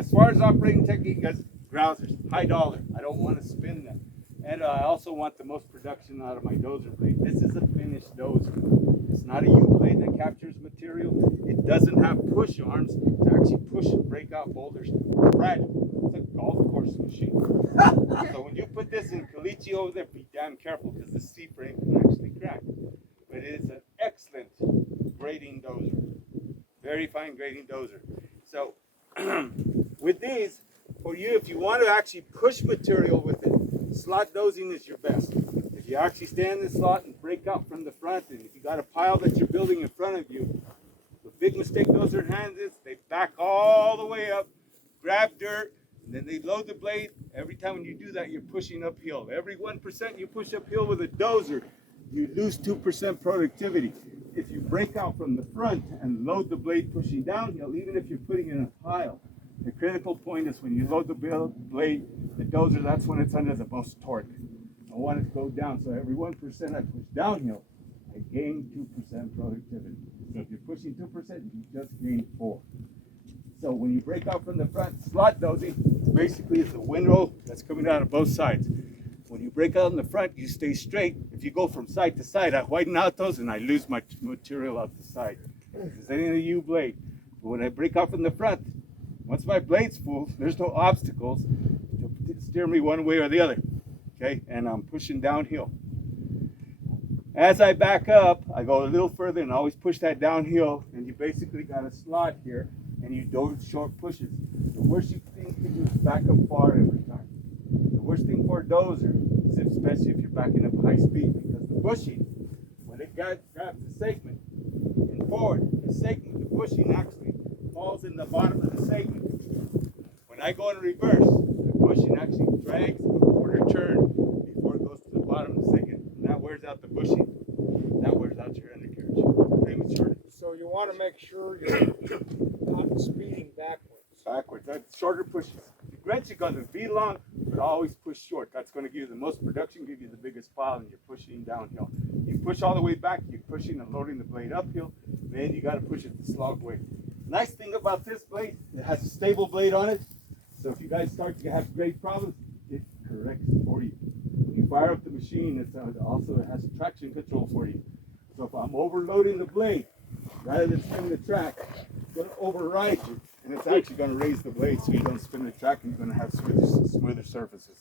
As far as operating technique goes, grousers, high dollar. I don't want to spin them. And I also want the most production out of my dozer blade. This is a finished dozer. It's not a U-blade that captures material. It doesn't have push arms to actually push and break out boulders. It's fragile. It's a golf course machine. So when you put this in caliche over there, be damn careful because the C-frame can actually crack. But it is an excellent grading dozer. Very fine grading dozer. So with these, for you, if you want to actually push material with it, slot dozing is your best. If you actually stand in the slot and break out from the front, and if you got a pile that you're building in front of you, the big mistake dozer hands is they back all the way up, grab dirt, and then they load the blade. Every time when you do that, you're pushing uphill. Every 1% you push uphill with a dozer, you lose 2% productivity. If you break out from the front and load the blade pushing downhill, even if you're putting it in a pile, the critical point is when you load the blade, the dozer, that's when it's under the most torque. I want it to go down, so every 1% I push downhill, I gain 2% productivity. So if you're pushing 2%, you just gain 4. So when you break out from the front, slot dozing basically is the windrow that's coming out of both sides. When you break out in the front, you stay straight. If you go from side to side, I widen out those and I lose my material out the side. This ain't a U-blade. But when I break out from the front, once my blade's full, there's no obstacles to steer me one way or the other. Okay, and I'm pushing downhill. As I back up, I go a little further and always push that downhill, and you basically got a slot here, and you do short pushes. The worst thing you can do is back up far every time. The worst thing for a dozer is especially if you're backing up high speed, because the bushing, when it grabs the segment and forward, the segment, the bushing actually falls in the bottom of the segment. When I go in reverse, the bushing actually drags a quarter turn before it goes to the bottom of the segment. And that wears out the bushing. That wears out your undercarriage prematurely. So you want to make sure you're not speeding backwards. Backwards. That's shorter pushes. The gretchen going to be long, but always push short. That's going to give you the most production, give you the biggest pile, and you're pushing downhill. You push all the way back, you're pushing and loading the blade uphill, then you got to push it the slog way. Nice thing about this blade, it has a stable blade on it. So if you guys start to have grade problems, it corrects for you. When you fire up the machine, it also has traction control for you. So if I'm overloading the blade, rather than spin the track, it's going to override you. And it's actually going to raise the blade so you don't spin the track and you're going to have smoother surfaces.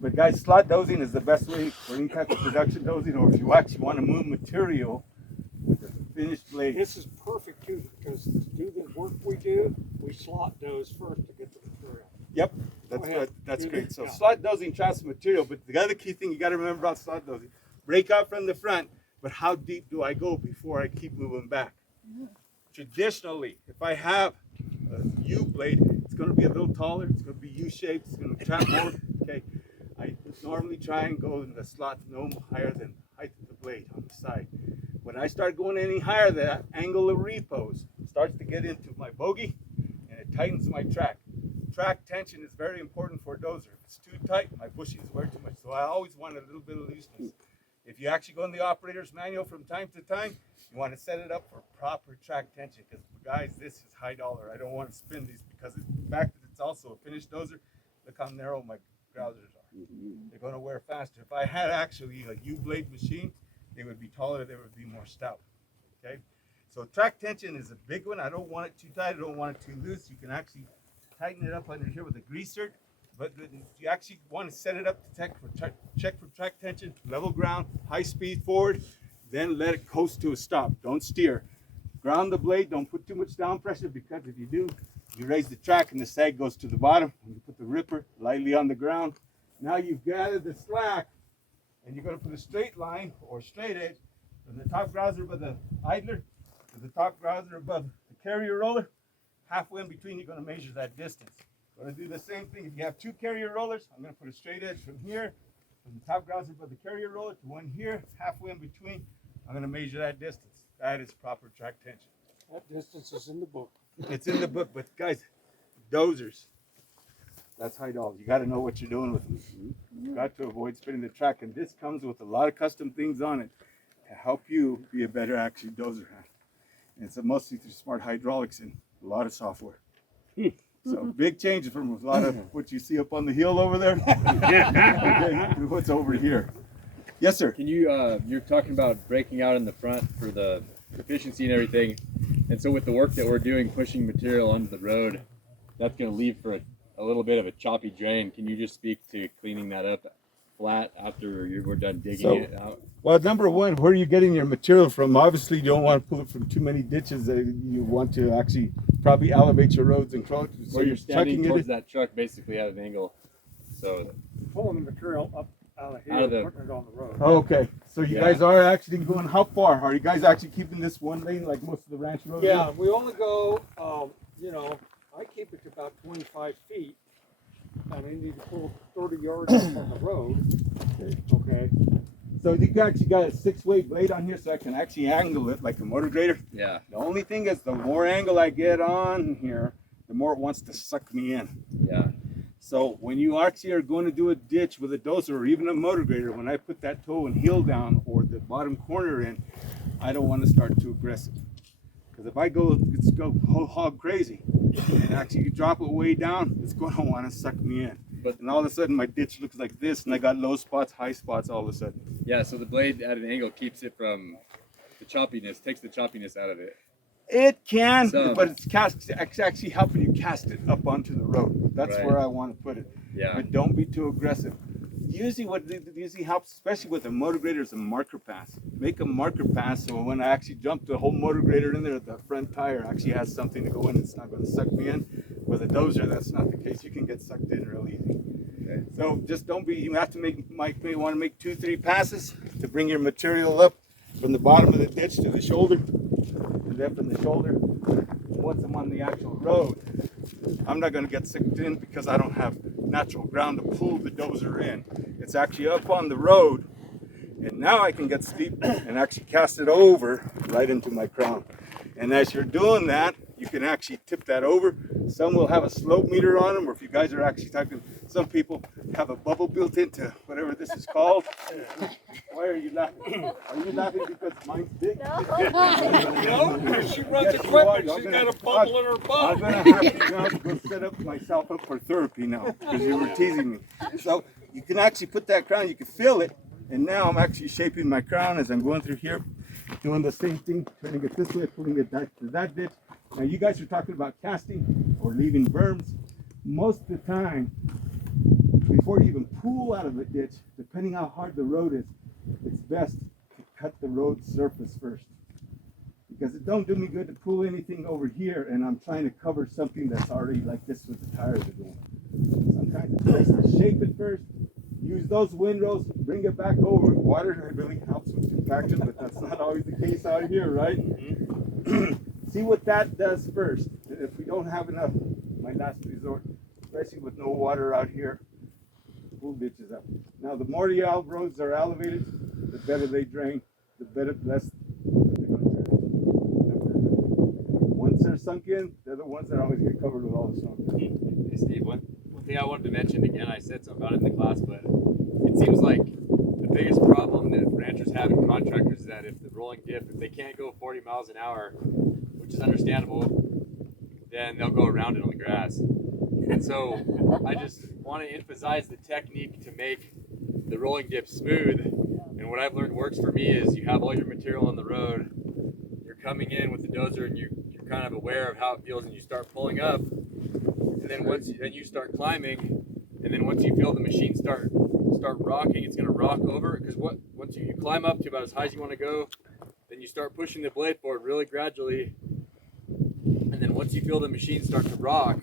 But guys, slot dozing is the best way for any type of production dozing, or if you actually want to move material with a finished blade. This is perfect too, because to do the work we do, we slot doze first to get the material. Yep, that's good. That's great. So slot dozing transfers material, but the other key thing you got to remember about slot dozing, break out from the front, but how deep do I go before I keep moving back? Traditionally, if I have a U-blade, it's going to be a little taller, it's going to be U-shaped, it's going to trap more. Okay, I normally try and go in the slot no higher than the height of the blade on the side. When I start going any higher, the angle of repose starts to get into my bogey, and it tightens my track. Track tension is very important for a dozer. If it's too tight, my bushings wear too much. So I always want a little bit of looseness. If you actually go in the operator's manual from time to time, you want to set it up for proper track tension, because guys, this is high dollar. I don't want to spin these because the fact that it's also a finished dozer, look how narrow my grousers are. They're going to wear faster. If I had actually a U-blade machine, they would be taller, they would be more stout. Okay? So track tension is a big one. I don't want it too tight, I don't want it too loose. You can actually tighten it up under here with a greaser. But if you actually want to set it up to check for track tension, level ground, high speed forward, then let it coast to a stop. Don't steer. Ground the blade, don't put too much down pressure, because if you do, you raise the track and the sag goes to the bottom. And you put the ripper lightly on the ground. Now you've gathered the slack, and you're going to put a straight line or straight edge from the top grouser above the idler to the top grouser above the carrier roller. Halfway in between, you're going to measure that distance. I'm going to do the same thing. If you have two carrier rollers, I'm going to put a straight edge from here, from the top grouser above the carrier roller to one here, halfway in between. I'm going to measure that distance. That is proper track tension. That distance is in the book. It's in the book, but guys, dozers, that's high dollar. You got to know what you're doing with them. You've got to avoid spinning the track, and this comes with a lot of custom things on it to help you be a better actually dozer hand. And it's mostly through smart hydraulics and a lot of software. So big changes from a lot of what you see up on the hill over there. Okay, to what's over here. Yes, sir. Can you, you're talking about breaking out in the front for the efficiency and everything. And so with the work that we're doing, pushing material onto the road, that's going to leave for a little bit of a choppy drain. Can you just speak to cleaning that up flat after we're done digging it out? Well, number one, where are you getting your material from? Obviously, you don't want to pull it from too many ditches. You want to actually probably elevate your roads and cross. So you're standing towards that truck basically at an angle. So Pulling the material up out of here, Out of the- putting it on the road. Oh, okay, so you Yeah. guys are actually going how far? Are you guys actually keeping this one lane like most of the ranch roads? Yeah, we only go, you know, I keep it to about 25 feet, and I need to pull 30 yards up on the road. Okay. So you actually got a 6-way blade on here, so I can actually angle it like a motor grader. yeah, The only thing is, the more angle I get on here, the more it wants to suck me in. yeah, So when you actually are going to do a ditch with a dozer or even a motor grader, when I put that toe and heel down or the bottom corner in, I don't want to start too aggressive. Because if I go whole hog crazy and actually drop it way down, it's going to want to suck me in. But- And all of a sudden my ditch looks like this, and I got low spots, high spots all of a sudden. yeah. So the blade at an angle keeps it from the choppiness, takes the choppiness out of it. It can, Some. but it's actually helping you cast it up onto the road. That's Right. where I want to put it. Yeah, But don't be too aggressive. Usually what usually helps, especially with a motor grader, is a marker pass. Make a marker pass so when I actually jump the whole motor grader in there, the front tire actually has something to go in. It's not going to suck me in. With a dozer, that's not the case. You can get sucked in real easy. Okay. So just don't be, you have to may want to make 2-3 passes to bring your material up from the bottom of the ditch to the shoulder, and then from the shoulder. Once I'm on the actual road, I'm not going to get sucked in because I don't have natural ground to pull the dozer in. It's actually up on the road, and now I can get steep and actually cast it over right into my crown. And as you're doing that, you can actually tip that over. Some will have a slope meter on them, or if you guys are actually talking, some people have a bubble built into whatever this is called. Why are you laughing? Are you laughing because mine's big? No, she runs Yes, you equipment, are. she's I'm got a gonna- bubble in her I'm butt. gonna have to go set up myself up for therapy now because you were teasing me. So you can actually put that crown, you can feel it, and now I'm actually shaping my crown as I'm going through here, doing the same thing, turning it this way, pulling it back to that ditch. Now you guys are talking about casting or leaving berms. Most of the time, before you even pull out of a ditch, depending how hard the road is, it's best to cut the road surface first. Because it don't do me good to pull anything over here and I'm trying to cover something that's already like this with the tires are going. Sometimes it's best to shape it first, use those windrows, bring it back over. Water really helps with compaction, but that's not always the case out here, right? See what that does first. If we don't have enough, my last resort, especially with no water out here, pull ditches up. Now the more the roads are elevated, the better they drain, the better, less they're going to drain. Once they're sunk in, they're the ones that always get covered with all the snow. Hey Steve, one thing I wanted to mention again, I said something about it in the class, but it seems like the biggest problem that ranchers have and contractors is that if the rolling dip, if they can't go 40 miles an hour, which is understandable, then they'll go around it on the grass. And so I just want to emphasize the technique to make the rolling dip smooth. And what I've learned works for me is you have all your material on the road, you're coming in with the dozer and you're kind of aware of how it feels, and you start pulling up, and then you start climbing, and then once you feel the machine start rocking, it's going to rock over, because once you climb up to about as high as you want to go, then you start pushing the blade forward really gradually, and then once you feel the machine start to rock,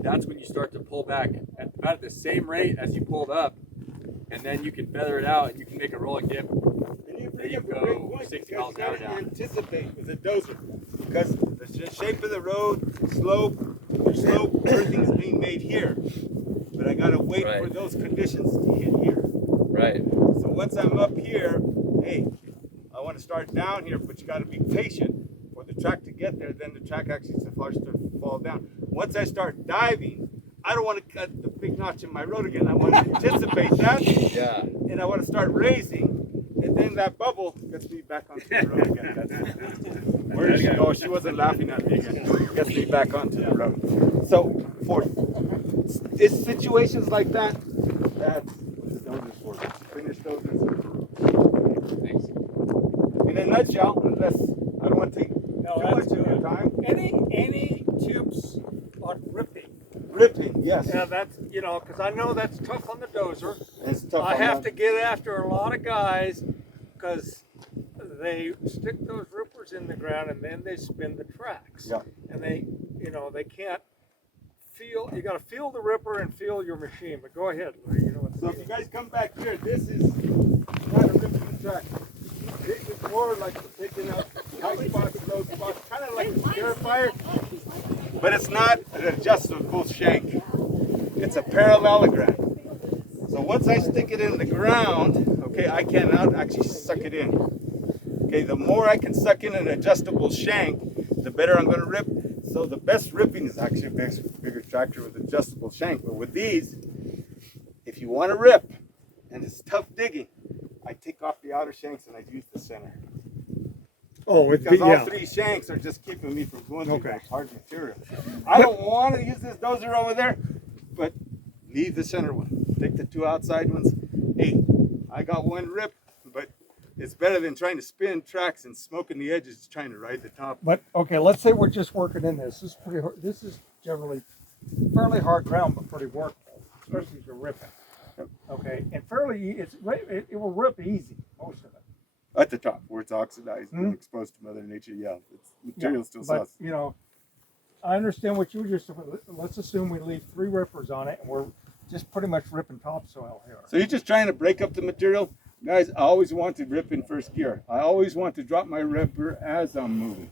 that's when you start to pull back at about the same rate as you pulled up, and then you can feather it out and you can make a rolling dip. And you go 60 miles an hour you gotta down. anticipate with a dozer, because the shape of the road, slope, everything's being made here. But I gotta wait Right. for those conditions to hit here. right. So once I'm up here, hey, I want to start down here, but you got to be patient for the track to get there. Then the track actually starts to fall down. Once I start diving, I don't want to cut the big notch in my road again. I want to anticipate that, Yeah. and I want to start raising, and then that bubble gets me back onto the road again. Where did she go? She wasn't laughing at me again. Gets me back onto the road. So for it's situations like that, that's what the dozer's for. Finish dozers. Thanks. In a nutshell, unless I don't want to take No, too much that's of your time. Any tips on ripping? Ripping, yes. Yeah, that's, you know, because I know that's tough on the dozer. It's tough. I on have that. to get after a lot of guys because they stick those rippers in the ground and then they spin the tracks. Yeah. And they, you know, they can't feel, you got to feel the ripper and feel your machine. But go ahead, Louis, you know what So if you guys come back here, this is not a ripping track. This is more like picking up high spots, low spots, kind of like a purifier, but it's not an adjustable shank. It's a parallelogram. So once I stick it in the ground, okay, I cannot actually suck it in. Okay, the more I can suck in an adjustable shank, the better I'm going to rip. So the best ripping is actually a bigger tractor with adjustable shank. But with these, if you want to rip, and it's tough digging, I take off the outer shanks and I use the center. Oh, Because all three shanks are just keeping me from going through that hard material. I don't want to use this dozer over there, but leave the center one. Take the two outside ones. Hey, I got one rip, but it's better than trying to spin tracks and smoking the edges trying to ride the top. But okay, let's say we're just working in this. This is pretty hard. This is generally fairly hard ground, but pretty workable, especially if you're ripping. Okay, and it will rip easy, most of it. At the top, where it's oxidized and exposed to Mother Nature, yeah, it's material still But sauce. you know, I understand what you were just. Let's assume we leave 3 rippers on it, and we're just pretty much ripping topsoil here. So you're just trying to break up the material? Guys, I always want to rip in first gear. I always want to drop my ripper as I'm moving.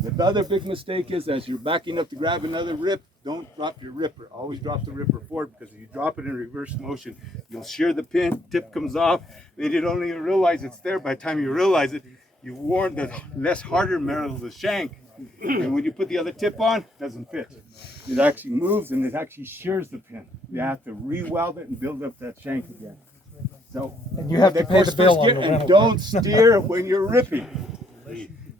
The other big mistake is as you're backing up to grab another rip, don't drop your ripper. Always drop the ripper forward, because if you drop it in reverse motion, you'll shear the pin, tip comes off, then you don't even realize it's there. By the time you realize it, you've worn the less harder metal of the shank. And when you put the other tip on, it doesn't fit. It actually moves and it actually shears the pin. You have to re-weld it and build up that shank again. So, And you have to pay the bill on the and rental. don't steer when you're ripping.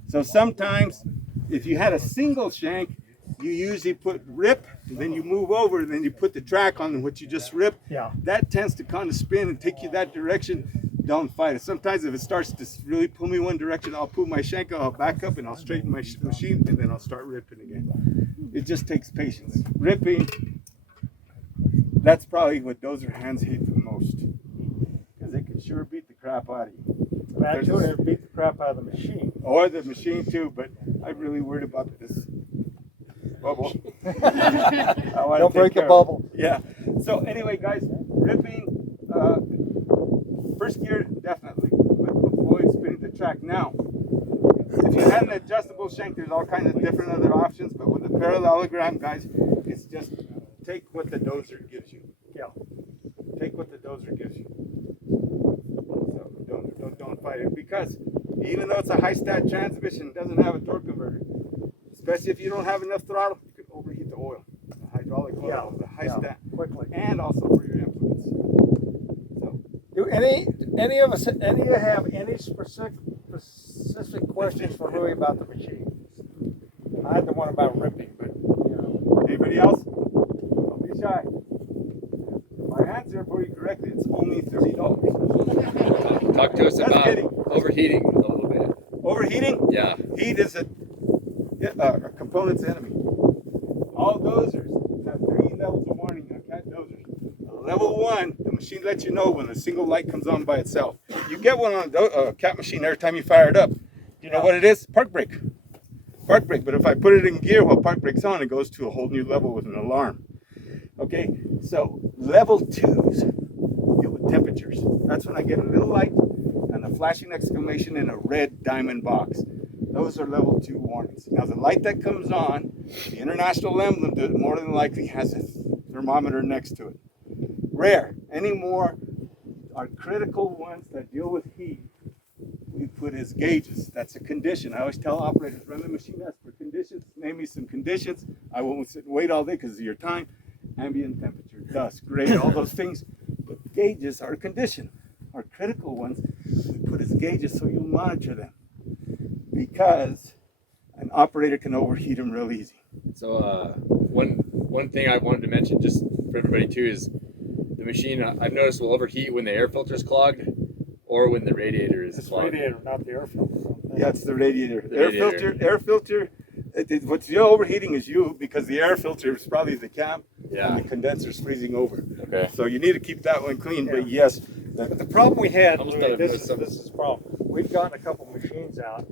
So sometimes, if you had a single shank, you usually put rip, and then you move over, and then you put the track on what you just ripped. Yeah. That tends to kind of spin and take you that direction. Don't fight it. Sometimes if it starts to really pull me one direction, I'll pull my shank, I'll back up, and I'll straighten my machine, and then I'll start ripping again. It just takes patience. Ripping, that's probably what dozer hands hate the most, because they can sure beat the crap out of you. Actually, it beat the crap out of the machine. Or the machine too, but I'm really worried about this bubble. I wanna Don't take break the care of it. bubble. Yeah. So anyway, guys, ripping, first gear definitely, but avoid spinning the track. Now, if you had an adjustable shank, there's all kinds of different other options, but with a parallelogram, guys, it's just take what the dozer gives you. Yeah. Take what the dozer gives you. So don't fight it, because even though it's a high stat transmission, it doesn't have a torque converter. Especially if you don't have enough throttle, you can overheat the oil. The hydraulic oil is a high stat, Quickly. and also for your influence. So Do any of us have any specific questions for Louis about the machine? I had the one about ripping, but you know. anybody else? Don't be shy. My answer for you correctly, it's only $30. Talk to us Just about kidding. overheating a little bit. Overheating? Yeah. Heat is a component's enemy. All dozers have 3 levels of warning on cat dozers. Level 1, the machine lets you know when a single light comes on by itself. You get one on a cat machine every time you fire it up. You know what it is? Park brake. Park brake. But if I put it in gear while park brake's on, it goes to a whole new level with an alarm. Okay, so level 2s deal with temperatures. That's when I get a little light and a flashing exclamation in a red diamond box. Those are level 2 warnings. Now the light that comes on, the international emblem more than likely has a thermometer next to it. Rare. Any more are critical ones that deal with heat. We put as gauges. That's a condition. I always tell operators, run the machine as for conditions. Name me some conditions. I won't sit and wait all day because of your time. Ambient temperature, dust, grade, all those things. But gauges are a condition. Our critical ones, we put as gauges so you'll monitor them. Because an operator can overheat them real easy. So when one thing I wanted to mention just for everybody too is the machine I've noticed will overheat when the air filter is clogged or when the radiator is It's clogged. radiator, not the air filter. Yeah, it's the radiator. The radiator. Air filter. What's overheating is you, because the air filter is probably the cap Yeah. and the condenser's freezing over. Okay. So you need to keep that one clean. Yeah. But yes, But the problem we had, Almost Louis, thought it was this some- is the problem. We've gotten a couple machines out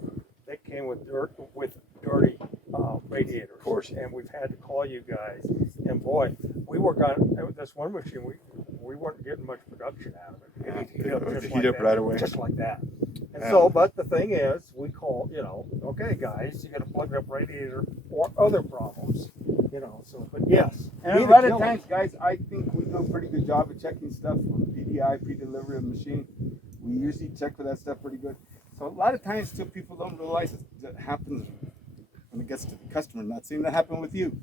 that came with dirty radiators. Of course. And we've had to call you guys. And boy, we were this one machine, we weren't getting much production out of it. Yeah, It heated up it just heat like up that, right away. Just like that. And Yeah. so, but the thing is, we call, okay, guys, you got to plug up radiator or other problems, So, but yes. and a need lot of killer. times, guys, I think we do a pretty good job of checking stuff from PDI, pre-delivery of machine. We usually check for that stuff pretty good. So a lot of times, too, people don't realize that happens when it gets to the customer. Not seeing that happen with you.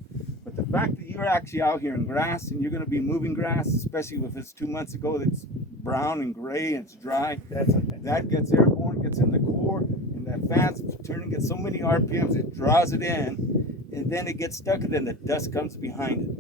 But the fact that you're actually out here in grass and you're going to be moving grass, especially if it's 2 months ago that's brown and gray and it's dry, that gets airborne, gets in the core, and that fan's turning at so many RPMs, it draws it in, and then it gets stuck, and then the dust comes behind it.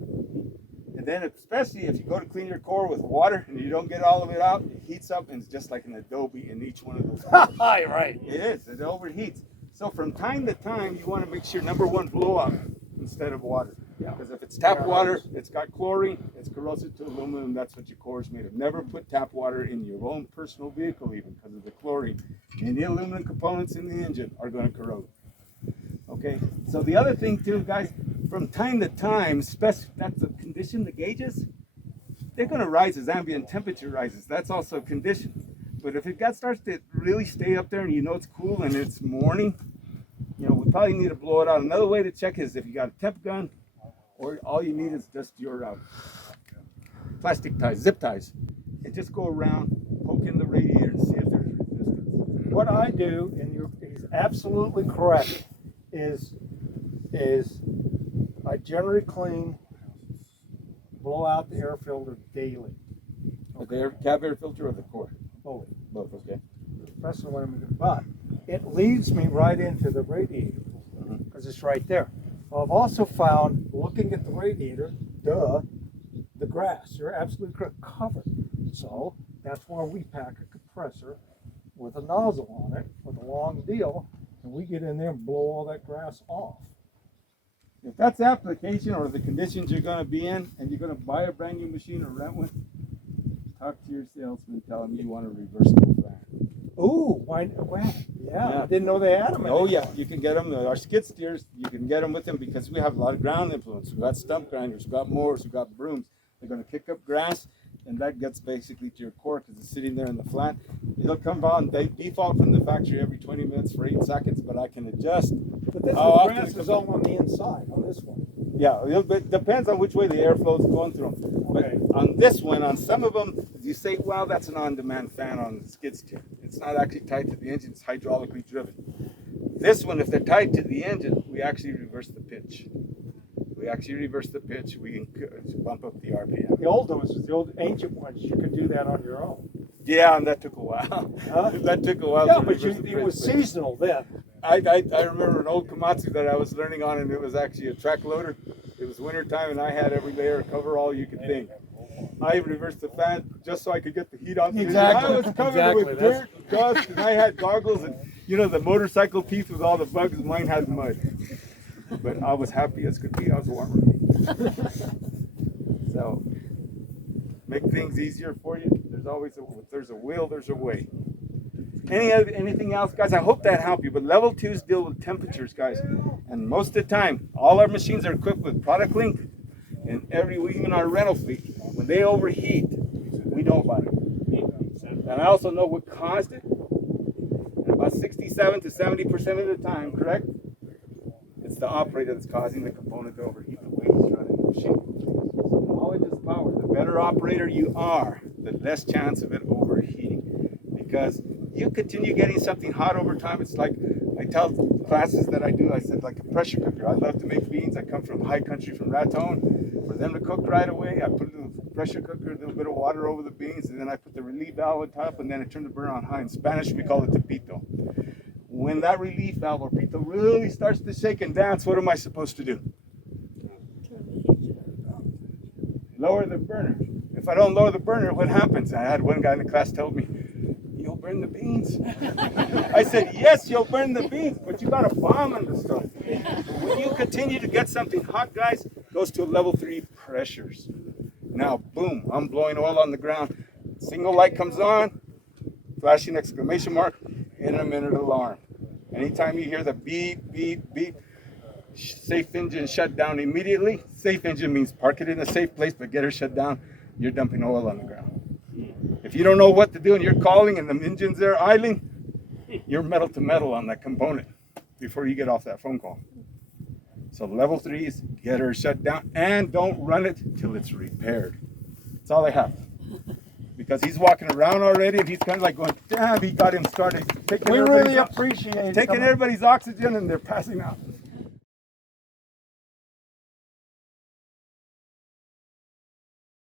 And then, especially if you go to clean your core with water and you don't get all of it out, it heats up, and it's just like an adobe in each one of those cores. Right. It is, it overheats. So from time to time, you want to make sure, number one, blow up instead of water. Yeah. Because if it's tap water, it's got chlorine, it's corrosive to aluminum, that's what your core is made of. Never put tap water in your own personal vehicle even because of the chlorine. And the aluminum components in the engine are going to corrode. Okay, so the other thing too, guys, from time to time, especially that's the condition, the gauges, they're going to rise as ambient temperature rises. That's also a condition. But if it starts to really stay up there and it's cool and it's morning, we probably need to blow it out. Another way to check is if you got a temp gun, or all you need is just your plastic ties, zip ties, and just go around, poke in the radiator and see if there's resistance. What I do, and he's absolutely correct, is I generally clean, blow out the air filter daily. The cab air filter or the core? Both. Both, okay. Especially when but it leads me right into the radiator because it's right there. Well, I've also found, looking at the radiator, the grass, you're absolutely correct, covered. So that's why we pack a compressor with a nozzle on it, with a long deal, and we get in there and blow all that grass off. If that's the application or the conditions you're going to be in, and you're going to buy a brand new machine or rent one, talk to your salesman, tell him you want a reversible fan. Ooh, why? Yeah, I didn't know they had them. Oh yeah, you can get them. Our skid steers, you can get them with them because we have a lot of ground implements. We've got stump grinders, we've got mowers, we've got brooms. They're going to kick up grass, and that gets basically to your core because it's sitting there in the flat. It'll come on. They default from the factory every 20 minutes for 8 seconds, but I can adjust. But this grass is all on the inside on this one. Yeah, it depends on which way the airflow is going through them. But Okay. on this one, on some of them, you say, well, that's an on-demand fan on the skid steer. It's not actually tied to the engine, it's hydraulically driven. This one, if they're tied to the engine, we actually reverse the pitch. We can bump up the RPM. The old ones, the old ancient ones, you could do that on your own. Yeah, and that took a while. Huh? That took a while Yeah, to but reverse the it was pitch. seasonal then. I remember an old Komatsu that I was learning on, and it was actually a track loader. It was winter time, and I had every layer of cover all you could think. I reversed the fan just so I could get the heat on. Exactly. I was covered Exactly. with dirt, dust, and I had goggles, and the motorcycle teeth with all the bugs. Mine had mud, but I was happy as could be. I was warmer. So make things easier for you. There's a will, there's a way. Anything else, guys? I hope that helped you. But level 2s deal with temperatures, guys. And most of the time, all our machines are equipped with product link. And even our rental fleet, when they overheat, we know about it. And I also know what caused it. And about 67 to 70% of the time, correct? It's the operator that's causing the component to overheat the way he's running the machine. So knowledge is power. The better operator you are, the less chance of it overheating. Because you continue getting something hot over time. It's like I tell classes that I do, I said like a pressure cooker. I love to make beans. I come from high country, from Raton. For them to cook right away, I put it in the pressure cooker, a little bit of water over the beans, and then I put the relief valve on top, and then I turn the burner on high. In Spanish, we call it the pito. When that relief valve or pito really starts to shake and dance, what am I supposed to do? lower the burner. If I don't lower the burner, what happens? I had one guy in the class tell me, you'll burn the beans. I said, yes, you'll burn the beans, but you got a bomb on the stove. When you continue to get something hot, guys, it goes to a level 3 pressures. Now, boom, I'm blowing oil on the ground. Single light comes on, flashing exclamation mark, intermittent alarm. Anytime you hear the beep, beep, beep, safe engine shut down immediately. Safe engine means park it in a safe place, but get her shut down. You're dumping oil on the ground. If you don't know what to do and you're calling and the engine's there idling, you're metal to metal on that component before you get off that phone call. So level 3 is get her shut down and don't run it till it's repaired. That's all I have. Because he's walking around already and he's kind of like going, damn, he got him started. We really appreciate it. Taking everybody's oxygen and they're passing out.